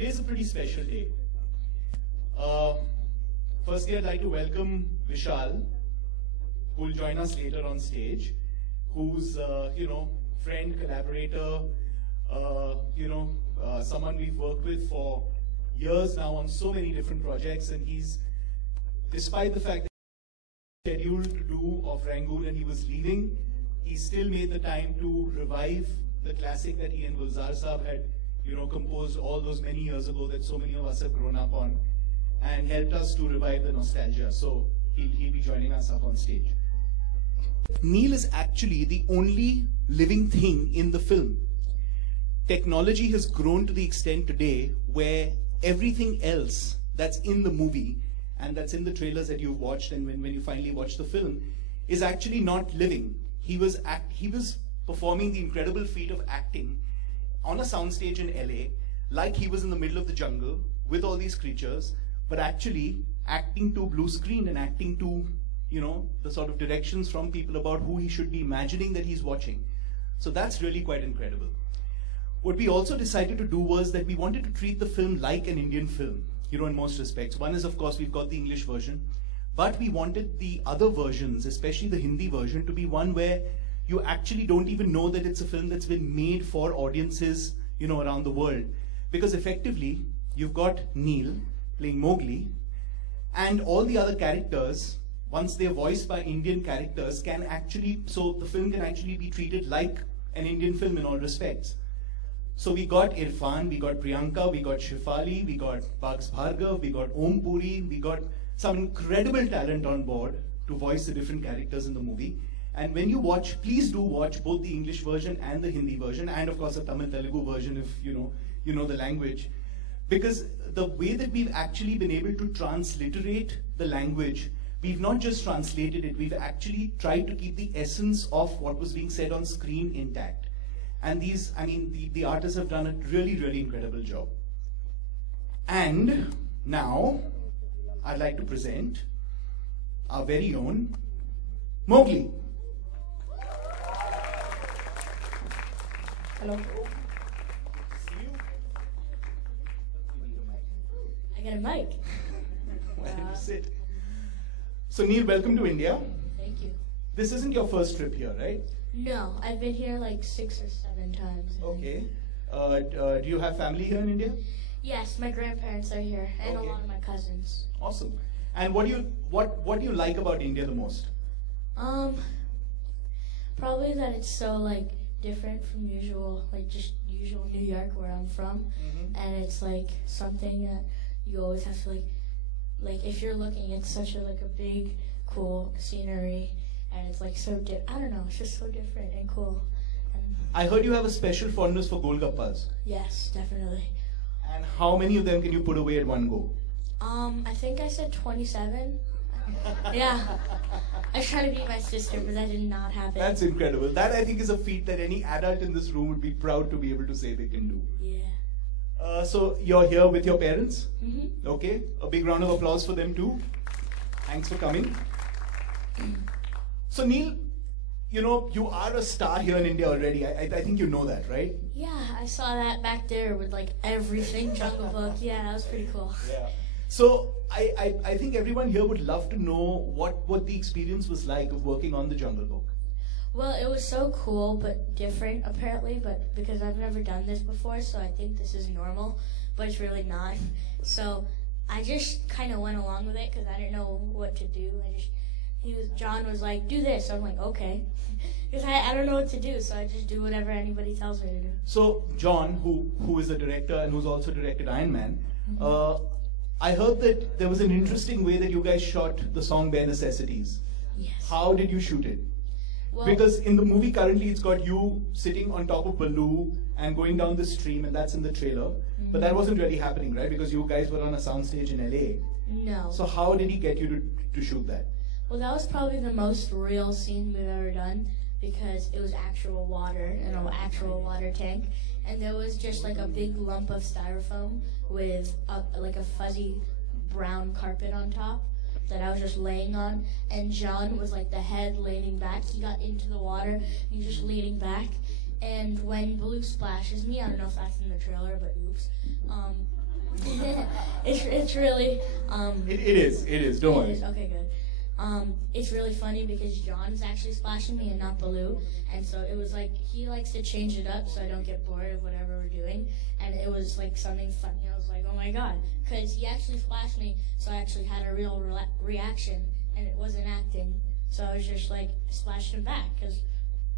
today's a pretty special day. Firstly, I'd like to welcome Vishal, who will join us later on stage, who's, friend, collaborator, someone we've worked with for years now on so many different projects, and he's, despite the fact that he was scheduled to do of Rangoon and he was leaving, he still made the time to revive the classic that he and Gulzar Saab had, composed all those many years ago that so many of us have grown up on, and helped us to revive the nostalgia. So he'll be joining us up on stage. Neil is actually the only living thing in the film. Technology has grown to the extent today where everything else that's in the movie and that's in the trailers that you've watched and when you finally watch the film is actually not living. He was performing the incredible feat of acting on a soundstage in LA like he was in the middle of the jungle with all these creatures, but actually acting to blue screen and acting to, the sort of directions from people about who he should be imagining that he's watching. So that's really quite incredible. What we also decided to do was that we wanted to treat the film like an Indian film, in most respects. One is, of course, we've got the English version, but we wanted the other versions, especially the Hindi version, to be one where you actually don't even know that it's a film that's been made for audiences, around the world. Because effectively, you've got Neil playing Mowgli, and all the other characters, once they're voiced by Indian characters, so the film can actually be treated like an Indian film in all respects. So we got Irfan, we got Priyanka, we got Shefali, we got Bugs Bhargav, we got Om Puri, we got some incredible talent on board to voice the different characters in the movie. And when you watch, please do watch both the English version and the Hindi version, and of course a Tamil Telugu version if you know the language. Because the way that we've actually been able to transliterate the language, we've not just translated it, we've actually tried to keep the essence of what was being said on screen intact. And the artists have done a really, really incredible job. And now, I'd like to present our very own Mowgli. Hello. I got a mic. Where do you sit? So Neil, welcome to India. Thank you. This isn't your first trip here, right? No, I've been here like 6 or 7 times. Okay. Do you have family here in India? Yes, my grandparents are here, and Okay. a lot of my cousins. Awesome. And what do you like about India the most? Probably that it's so different from usual New York where I'm from, and it's something that you always have to if you're looking, it's such a big, cool scenery. And it's so I don't know, it's just so different and cool. And I heard you have a special fondness for Golgappas. yes, definitely. And how many of them can you put away at one go? I think I said 27. Yeah. I was trying to beat my sister, but that did not happen. That's incredible. That I think is a feat that any adult in this room would be proud to be able to say they can do. Yeah. So you're here with your parents? Mm-hmm. Okay. A big round of applause for them too. Thanks for coming. So Neil, you are a star here in India already. I think you know that, right? Yeah, I saw that back there with everything Jungle Book. Yeah, that was pretty cool. Yeah. So I think everyone here would love to know what the experience was like of working on the Jungle Book. Well, it was so cool, but different apparently, but because I've never done this before, so I think this is normal, but it's really not. So I just kind of went along with it because I didn't know what to do. John was like, do this. I'm like, okay. Because I don't know what to do, so I just do whatever anybody tells me to do. So John, who is the director and who's also directed Iron Man, I heard that there was an interesting way that you guys shot the song Bare Necessities. Yes. How did you shoot it? Well, Because in the movie currently it's got you sitting on top of Baloo and going down the stream, and that's in the trailer. But that wasn't really happening, right? Because you guys were on a soundstage in LA. no. So how did he get you to shoot that? Well, that was probably the most real scene we've ever done because it was actual water in an actual water tank. And there was just a big lump of styrofoam with a fuzzy brown carpet on top that I was just laying on. And John was the head leaning back. He got into the water and he was just leaning back. And when Baloo splashes me, I don't know if that's in the trailer, but oops. it's really It is. Don't it worry. is, okay, good. It's really funny because John's actually splashing me and not Baloo, and so it was like he likes to change it up so I don't get bored of whatever we're doing, and it was like something funny. I was like, oh my god, because he actually splashed me, so I actually had a real reaction, and it wasn't acting. So I was just like splashed him back because.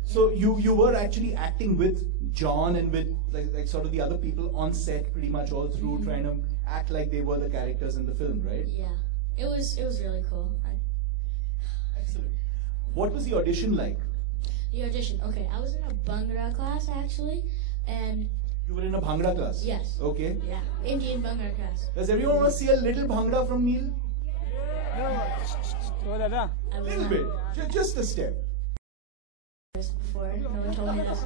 So you were actually acting with John and with like sort of the other people on set pretty much all through, trying to act like they were the characters in the film, right? Yeah, it was really cool. Excellent. What was the audition like? The audition. Okay, I was in a Bhangra class actually, and You were in a Bhangra class? yes. Okay. Yeah, Indian Bhangra class. Does everyone want to see a little Bhangra from Neil? I A was little not bit. Just a step. this before. No one told me this.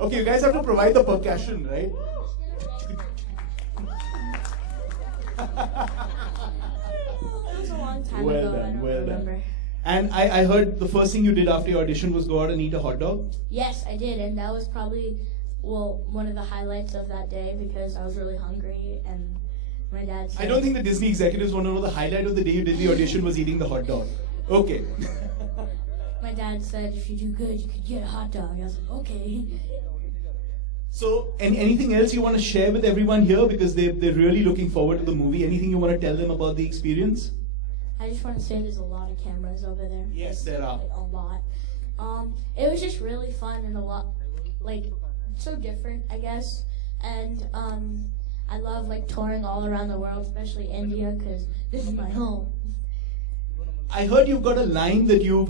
Okay, you guys have to provide the percussion, right? It was a long time Well ago. done, I don't well done. remember. And I heard the first thing you did after your audition was go out and eat a hot dog. Yes, I did, and that was probably one of the highlights of that day because I was really hungry, and my dad said. I don't think the Disney executives want to know the highlight of the day you did the audition was eating the hot dog. Okay. My dad said if you do good, you could get a hot dog. I was like, okay. So, anything else you want to share with everyone here because they're really looking forward to the movie? Anything you want to tell them about the experience? I just want to say there's a lot of cameras over there. Yes, there are. Like, a lot. It was just really fun and a lot, like, so different, I guess. And I love like touring all around the world, especially India, because this is my home. I heard you've got a line that you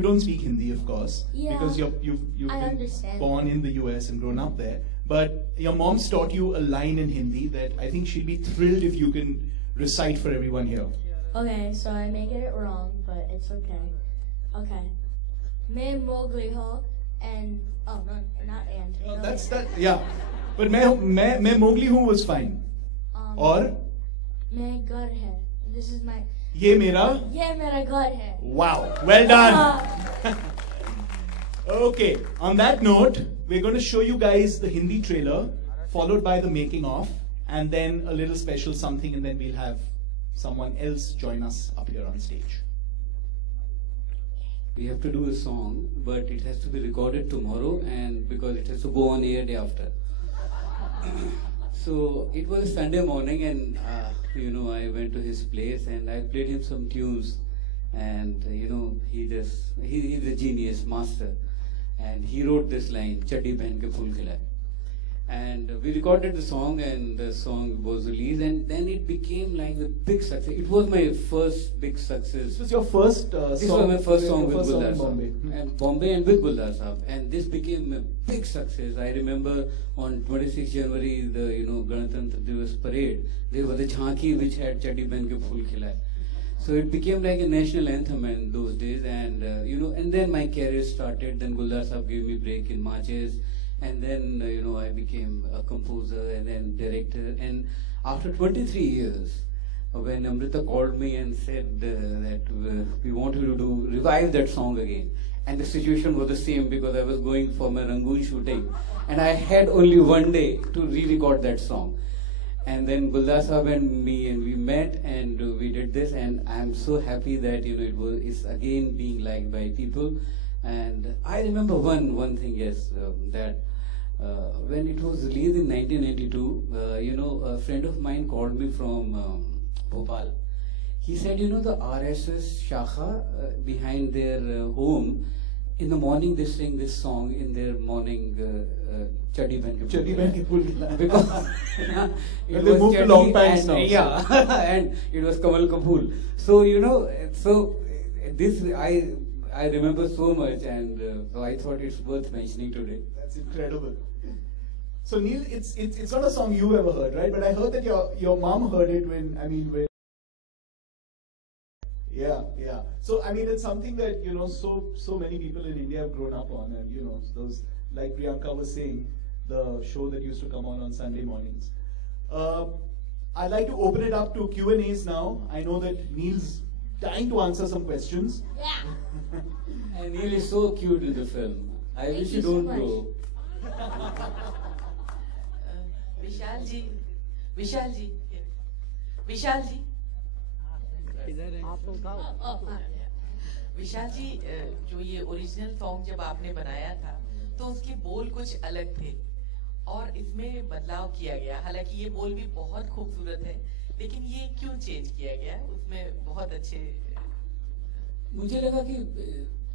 don't speak Hindi, of course, Yeah, because you've I been understand. born in the US and grown up there. But your mom's taught you a line in Hindi that I think she'll be thrilled if you can recite for everyone here. Okay, so I may get it wrong, but it's okay. Okay. Main Mowgli ho and oh no, not and. Oh, No, that's yeah. that. Yeah. But मैं Mowgli हूँ was fine. और मैं घर है. This is my. ये मेरा. ये मेरा घर है. Wow. Well done. Okay. On that note, we're going to show you guys the Hindi trailer, followed by the making of, and then a little special something, and then we'll have someone else join us up here on stage. We have to do a song, but it has to be recorded tomorrow, and because it has to go on air day after. So it was Sunday morning, and I went to his place and I played him some tunes, and he's a genius master, and he wrote this line, "Chaddi Pehen ke Phool Khilaaye." And we recorded the song, and the song was released, and then it became like a big success. It was my first big success. This was your first song? This was my first song with first song Guldar in Bombay. Sahab. And Bombay and with Guldar Sahab. And this became a big success. I remember on 26 January, the Ganatantra Divas parade, there was a jhanki which had Chaddi Pehen ke Phool Khilaaye. So it became like a national anthem in those days. And and then my career started. Then Guldar Sahab gave me break in marches. And then, I became a composer and then director. And after 23 years, when Amrita called me and said that we want you to revive that song again. And the situation was the same because I was going for my Rangoon shooting. And I had only one day to re-record that song. And then Guldar Sahab and me, and we met and we did this. And I'm so happy that, it's again being liked by people. And I remember one thing, yes, that when it was released in 1992, a friend of mine called me from Bhopal. He said, the RSS Shakha behind their home, in the morning they sing this song in their morning Chaddi Pehen ke Chaddi Pehen ke Phool Khilaaye. Because Well, they moved to long pants now. Yeah, and it was Kamal Kapoor. So this I remember so much, and so I thought it's worth mentioning today. That's incredible. So Neil, it's not a song you ever heard, right? But I heard that your mom heard it when. Yeah. So it's something that so many people in India have grown up on, and those, like Priyanka was saying, the show that used to come on Sunday mornings. I'd like to open it up to Q&As now. I know that Neil's dying to answer some questions. Yeah. And Neil is so cute in the film. I Thank wish you you so don't much. go. विशाल जी विशाल जी, विशाल जी, विशाल जी, जो ये original song जब आपने बनाया था तो उसके बोल कुछ अलग थे और इसमें बदलाव किया गया। हालांकि ये बोल भी बहुत खूबसूरत है, लेकिन ये क्यों चेंज किया गया? उसमें बहुत अच्छे। मुझे लगा कि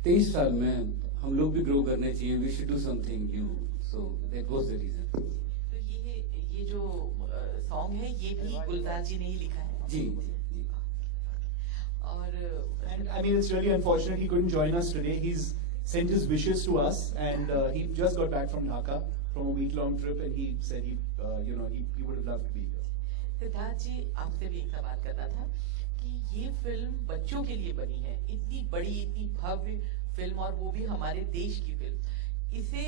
23 साल में हम लोग भी ग्रो करने चाहिए, we should do something new, so that was the reason. तो ये जो सॉन्ग है ये भी गुलजार जी ने ही लिखा है? जी। And I mean, it's really unfortunate he couldn't join us today. He's sent his wishes to us, and he just got back from Dhaka from a week-long trip, and he said he would have loved to be here. Siddharth जी, आपसे भी एक सवाल करना था कि ये film बच्चों के लिए बनी है, इतनी बड़ी, इतनी भव्य फिल्म, और वो भी हमारे देश की फिल्म, इसे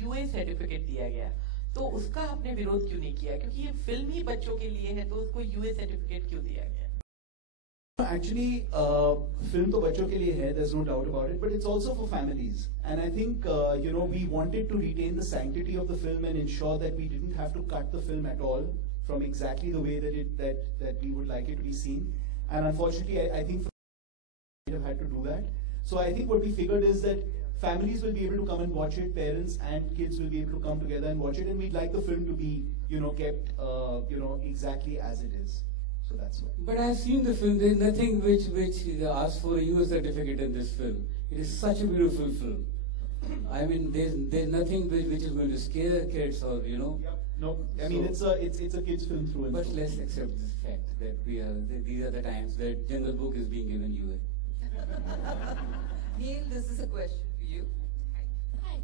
यूए सर्टिफिकेट दिया गया, तो उसका आपने विरोध क्यों नहीं किया? क्योंकि ये फिल्म ही बच्चों के लिए है, तो उसको यूए सर्टिफिकेट क्यों दिया गया? Actually, film to बच्चों के लिए है, there's no doubt about it, but it's also for families. And I think, we wanted to retain the sanctity of the film and ensure that we didn't have to cut the film at all from exactly the way that we would like it to be seen. And unfortunately, I think we have had to do that. So I think what we figured is that families will be able to come and watch it, parents and kids will be able to come together and watch it, and we'd like the film to be, kept, exactly as it is. So that's why. But I've seen the film. There's nothing which asks for a US certificate in this film. It is such a beautiful film. I mean, there's nothing which is going to scare kids or Yep. No, I mean it's a kids film through and But through. let's accept this fact that these are the times that Jungle Book is being given UA. Neil, this is a question for you. Hi.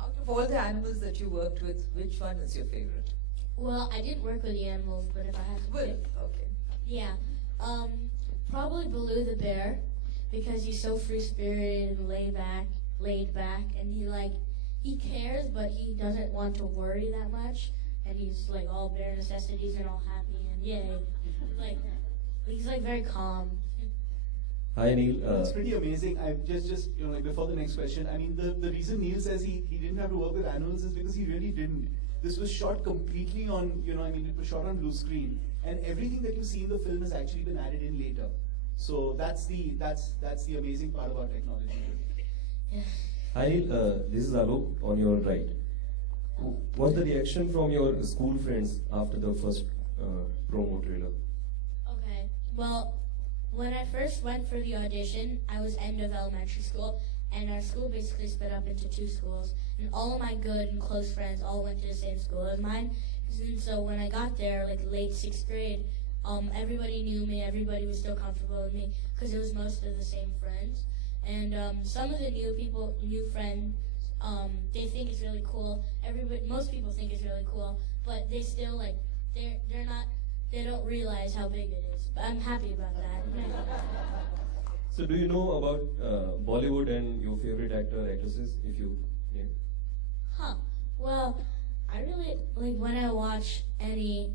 Out of all the animals that you worked with, which one is your favorite? Well, I didn't work with the animals, but if I had to Well, pick, okay. yeah, probably Baloo the bear, because he's so free-spirited and laid back, and he cares, but he doesn't want to worry that much, and he's like all bare necessities and all happy, and yay, he's very calm. Hi Neil. It's pretty amazing. I just before the next question, I mean the reason Neil says he didn't have to work with animals is because he really didn't. This was shot completely on, it was shot on blue screen, and everything that you see in the film has actually been added in later. So that's the amazing part about technology. Yeah. Hi Neil, this is Alok on your right. What's the reaction from your school friends after the first promo trailer? Okay, well, when I first went for the audition, I was end of elementary school, and our school basically split up into two schools, and all of my good and close friends all went to the same school as mine. And so when I got there, late 6th grade, everybody knew me, everybody was still comfortable with me, because it was most of the same friends. And some of the new friends, they think it's really cool. Most people think it's really cool, but they still they don't realize how big it is. But I'm happy about that. So do you know about Bollywood and your favorite actor, actresses, if you name? Huh. Well, I really when I watch any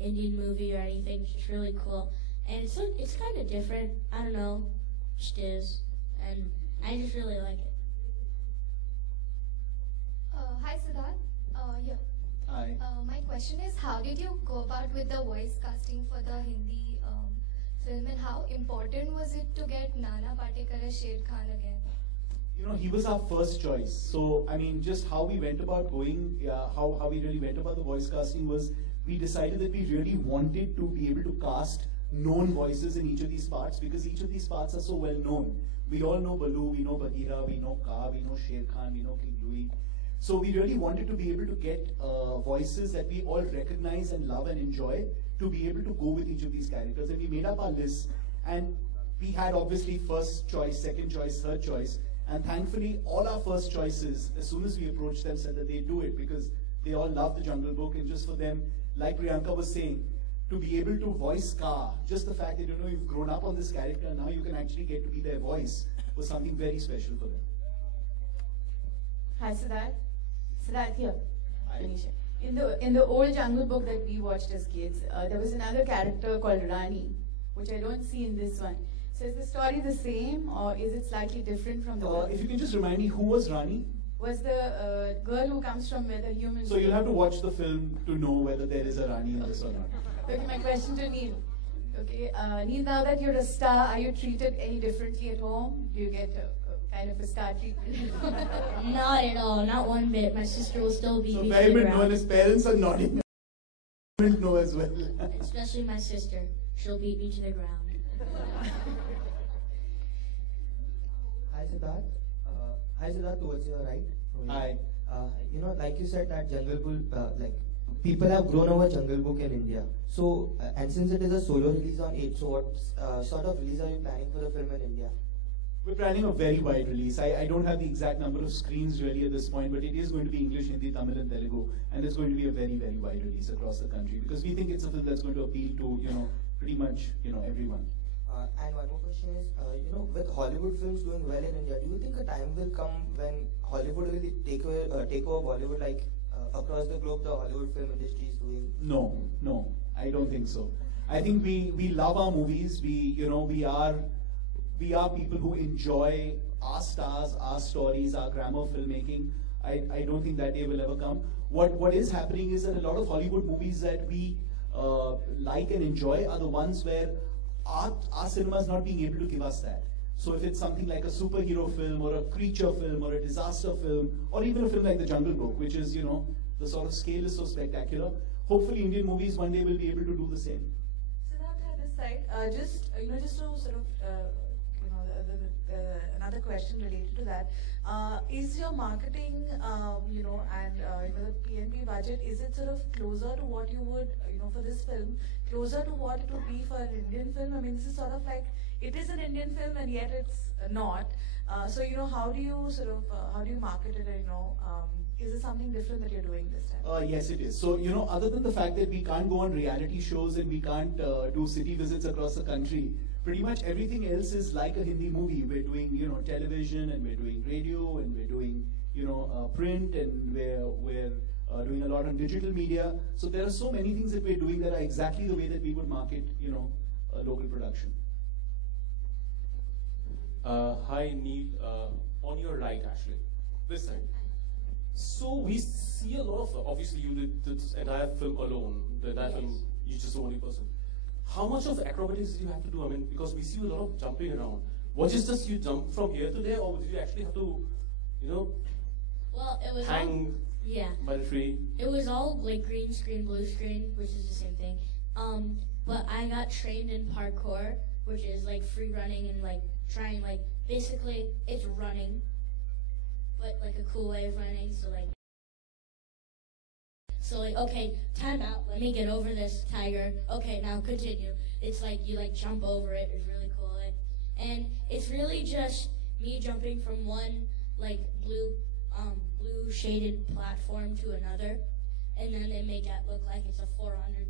Indian movie or anything. It's just really cool, and it's kind of different. I don't know, just is, and I just really like it. Hi Siddharth. Yeah. Hi. My question is, how did you go about with the voice casting for the Hindi film, and how important was it to get Nana Patekar as Sher Khan again? He was our first choice. So, I mean, just how we went about going, how we really went about the voice casting was, we decided that we really wanted to be able to cast known voices in each of these parts, because each of these parts are so well known. We all know Baloo, we know Bagheera, we know Kaa, we know Sher Khan, we know King Louis. So we really wanted to be able to get voices that we all recognize and love and enjoy, to be able to go with each of these characters. And we made up our list, and we had obviously first choice, second choice, third choice. And thankfully, all our first choices, as soon as we approached them, said that they do it, because they all love the Jungle Book, and just for them, like Priyanka was saying, to be able to voice Kaa, just the fact that you've grown up on this character, and now you can actually get to be their voice, was something very special for them. Hi Siddharth. Siddharth here. Hi. Tanisha. In the old Jungle Book that we watched as kids, there was another character called Rani, which I don't see in this one. So is the story the same, or is it slightly different from the one? If you can just remind me, who was Rani? was the girl who comes from where the humans. So you'll have to watch the film to know whether there is a Rani in this or not. Okay, my question to Neil. Okay, Neil, now that you're a star, are you treated any differently at home? Do you get a kind of a star treatment? Not at all, not one bit. My sister will still beat So me to the Fairmont know and ground. his parents are nodding. Fairmont know as well. Especially my sister. She'll beat me to the ground. Hi Siddharth. Hi Siddharth, towards your right. Hi. You know, like you said that Jungle Book, like people have grown over Jungle Book in India. So, and since it is a solo release on 8, so what sort of release are you planning for the film in India? We're planning a very wide release. I don't have the exact number of screens really at this point, but it is going to be English, Hindi, Tamil and Telugu. And it's going to be a very, very wide release across the country because we think it's a film that's going to appeal to, pretty much, everyone. And one more question is, with Hollywood films doing well in India, do you think a time will come when Hollywood will take over Bollywood like across the globe the Hollywood film industry is doing? No, I don't think so. I think we love our movies. We are people who enjoy our stars, our stories, our grammar filmmaking. I don't think that day will ever come. What is happening is that a lot of Hollywood movies that we like and enjoy are the ones where our cinema is not being able to give us that. So if it's something like a superhero film or a creature film or a disaster film or even a film like The Jungle Book, which is, the sort of scale is so spectacular, hopefully Indian movies one day will be able to do the same. Siddharth, at this side, just to sort of, another question related to that, is your marketing, and the PNP budget, is it sort of closer to what you would, for this film, closer to what it would be for an Indian film? I mean, this is sort of like, it is an Indian film and yet it's not. So, how do you sort of, how do you market it, is it something different that you're doing this time? Yes, it is. So, other than the fact that we can't go on reality shows and we can't do city visits across the country, pretty much everything else is like a Hindi movie. We're doing, television and we're doing radio and we're doing, print and we're doing a lot on digital media. So there are so many things that we're doing that are exactly the way that we would market, a local production. Hi Neil, on your right actually, this side. So we see a lot of, obviously you did this entire film alone, the entire film, you're just the only person. How much of acrobatics did you have to do? I mean, because we see a lot of jumping around. Was it just you jump from here to there, or did you actually have to, Well, it was hang by the tree? It was all like green screen, blue screen, which is the same thing. But I got trained in parkour, which is like free running and like trying basically it's running, but like a cool way of running. So like okay, time out. Let me get over this tiger. Okay, now continue. It's like you jump over it. It's really cool, and it's really just me jumping from one blue shaded platform to another, and then they make it look like it's a 400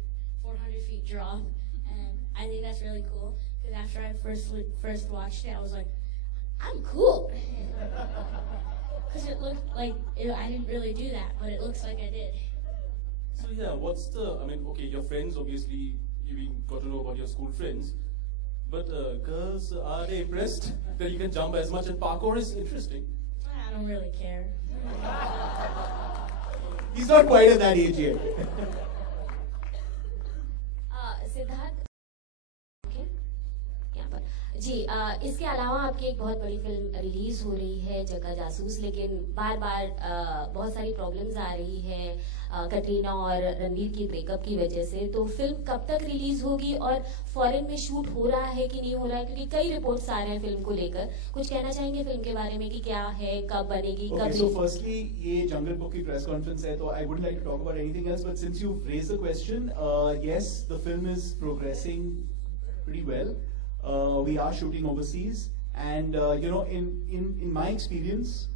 feet drop, and I think that's really cool because after I first watched it, I was like, I'm cool, because it looked like I didn't really do that, but it looks like I did. So yeah, what's the, I mean, okay, your friends, obviously, you got to know about your school friends, but girls, are they impressed that you can jump as much, and parkour is interesting? I don't really care. He's not quite at that age yet. Siddharth जी, इसके अलावा आपकी एक बहुत बड़ी film release हो रही है जग्गा जासूस, लेकिन बार बार बहुत सारी प्रॉब्लम्स आ रही है कटरीना और रणवीर की ब्रेकअप की वजह से। तो फिल्म कब तक रिलीज होगी और फॉरेन में शूट हो रहा है कि नहीं हो रहा है, क्योंकि कई रिपोर्ट्स आ रहे हैं फिल्म को लेकर। कुछ कहना चाहेंगे फिल्म के बारे में कि क्या है, कब बनेगी, कब? So firstly, ये जंगल बुक की प्रेस कॉन्फ्रेंस है, तो I wouldn't like to talk about anything else, but since you've raised the question, yes, the film is progressing pretty well. We are shooting overseas, and in my experience,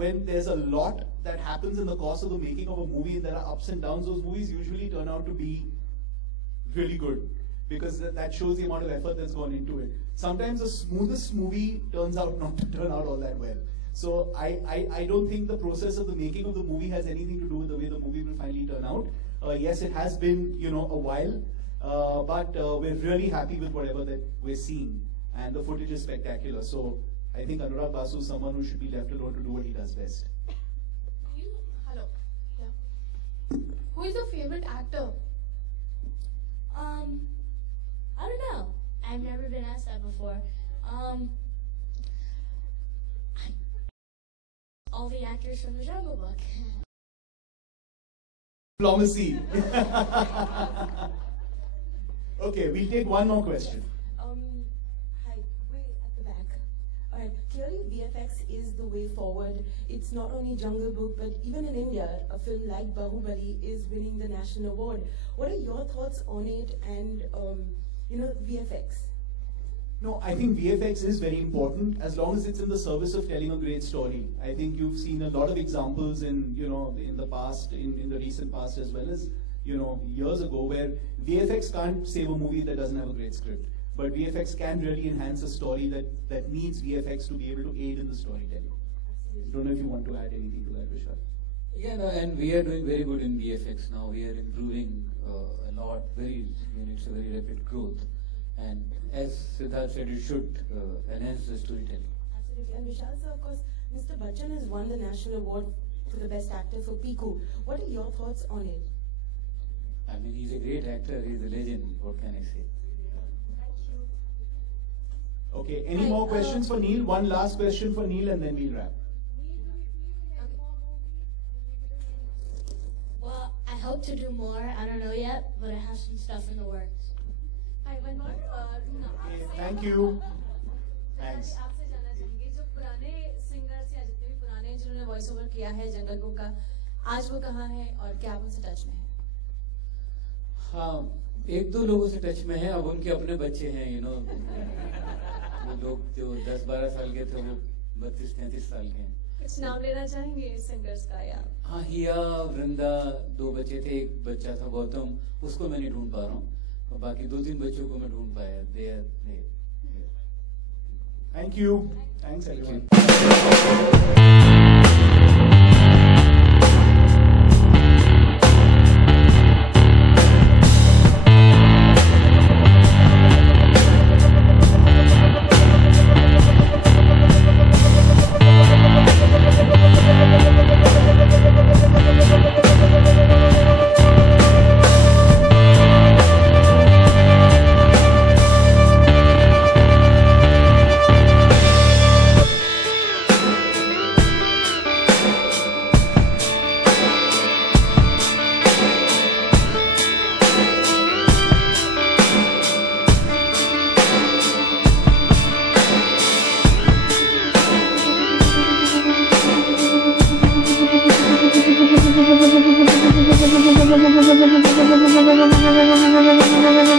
when there's a lot that happens in the course of the making of a movie and there are ups and downs, those movies usually turn out to be really good because that shows the amount of effort that's gone into it. Sometimes the smoothest movie turns out not to turn out all that well. So I don't think the process of the making of the movie has anything to do with the way the movie will finally turn out. Yes, it has been a while. But we're really happy with whatever that we're seeing, and the footage is spectacular. So I think Anurag Basu is someone who should be left alone to do what he does best. Who is your favorite actor? I don't know. I've never been asked that before. All the actors from the Jungle Book. Diplomacy. Okay, we'll take one more question. Hi, way at the back. Alright, clearly VFX is the way forward. It's not only Jungle Book, but even in India, a film like Bahubali is winning the national award. What are your thoughts on it and, VFX? No, I think VFX is very important as long as it's in the service of telling a great story. I think you've seen a lot of examples in the past, in the recent past as well as years ago, where VFX can't save a movie that doesn't have a great script, but VFX can really enhance a story that needs VFX to be able to aid in the storytelling. I don't know if you want to add anything to that, Vishal. Yeah, no, and we are doing very good in VFX now. We are improving a lot. It's a very rapid growth. And as Siddharth said, it should enhance the storytelling. Absolutely. And Vishal sir, of course, Mr. Bachchan has won the national award for the best actor for Piku. What are your thoughts on it? I mean, he's a great actor. He's a legend. What can I say? Okay, any more questions for Neil? One last question for Neil and then we'll wrap. Well, I hope to do more. I don't know yet, but I have some stuff in the works. Hi, one more. Okay, thank you. Thanks. आपसे जानना चाहेंगे जो पुराने singers या जितने भी पुराने जिन्होंने वॉइस ओवर किया है जंगल बुक का, आज वो कहाँ हैं और क्या आप उनसे टच में हैं? हाँ, एक दो लोगों से टच में है. अब उनके अपने बच्चे हैं, वो लोग जो 10-12 साल के थे वो 32-33 साल के हैं. कुछ नाम लेना चाहेंगे सिंगर्स का या? हाँ, हिया, वृंदा, 2 बच्चे थे. एक बच्चा था गौतम, उसको मैं नहीं ढूंढ पा रहा हूँ. बाकी 2-3 बच्चों को मैं ढूंढ पाया. They are there. Thank you. Thanks everyone. Thank you.